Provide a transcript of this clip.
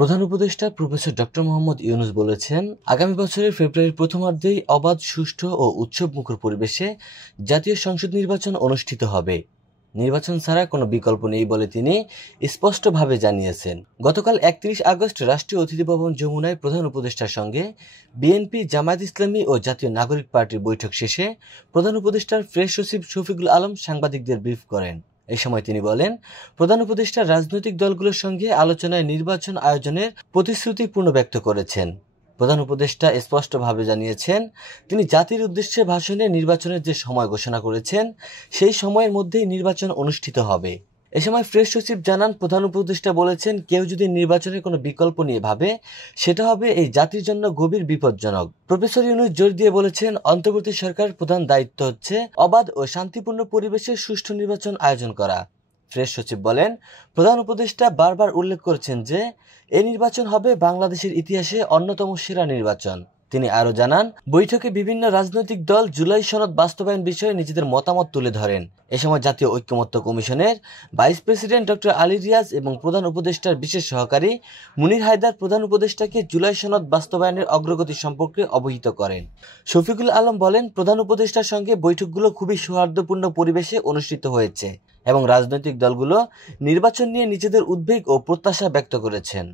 প্রধান উপদেষ্টা professor doctor Mohammad Yunus বলেছেন, আগামী বছরের ফেব্রুয়ারির প্রথমার্ধেই অবাধ, সুষ্ঠু ও উৎসবমুখর পরিবেশে জাতীয় সংসদ নির্বাচন অনুষ্ঠিত হবে। নির্বাচন ছাড়া কোনো বিকল্প নেই বলে তিনি স্পষ্টভাবে জানিয়েছেন। গতকাল ৩১ আগস্ট রাষ্ট্রীয় অতিথি ভবন যমুনায় প্রধান উপদেষ্টার সঙ্গে বিএনপি, জামায়াত ইসলামী ও জাতীয় নাগরিক পার্টির বৈঠক শেষে প্রধান উপদেষ্টার প্রেস সচিব শফিকুল আলম সাংবাদিকদের ব্রিফ করেন। এ সময় তিনি বলেন, প্রধান উপদেষ্টা রাজনৈতিক দলগুলোর সঙ্গে আলোচনায় নির্বাচন আয়োজনের প্রতিশ্রুতিপূর্ণ ব্যক্ত করেছেন। প্রধান উপদেষ্টা স্পষ্টভাবে জানিয়েছেন, তিনি জাতির উদ্দেশ্যে ভাষণে নির্বাচনের যে সময় ঘোষণা করেছেন সেই সময়ের মধ্যেই নির্বাচন অনুষ্ঠিত হবে। এ সময় প্রেস সচিব জানান, প্রধান উপদেষ্টা বলেছেন, কেউ যদি নির্বাচনের কোনো বিকল্প নিয়ে ভাবে সেটা হবে এই জাতির জন্য গভীর বিপজ্জনক। প্রফেসর ইউনূস জোর দিয়ে বলেছেন, অন্তর্বর্তী সরকারের প্রধান দায়িত্ব হচ্ছে অবাধ ও শান্তিপূর্ণ পরিবেশে সুষ্ঠু নির্বাচন আয়োজন করা। প্রেস সচিব বলেন, প্রধান উপদেষ্টা বারবার উল্লেখ করেছেন যে এই নির্বাচন হবে বাংলাদেশের ইতিহাসে অন্যতম সেরা নির্বাচন। তিনি আরও জানান, বৈঠকে বিভিন্ন রাজনৈতিক দল জুলাই সনদ বাস্তবায়ন বিষয়ে নিজেদের মতামত তুলে ধরেন। এ সময় জাতীয় ঐকমত্য কমিশনের vice president doctor Ali Riaz এবং প্রধান উপদেষ্টার বিশেষ সহকারী মুনির হায়দার প্রধান উপদেষ্টাকে জুলাই সনদ বাস্তবায়নের অগ্রগতি সম্পর্কে অবহিত করেন। শফিকুল আলম বলেন, প্রধান উপদেষ্টার সঙ্গে বৈঠকগুলো খুবই সৌহার্দ্যপূর্ণ পরিবেশে অনুষ্ঠিত হয়েছে এবং রাজনৈতিক দলগুলো নির্বাচন নিয়ে নিজেদের উদ্বেগ ও প্রত্যাশা ব্যক্ত করেছেন।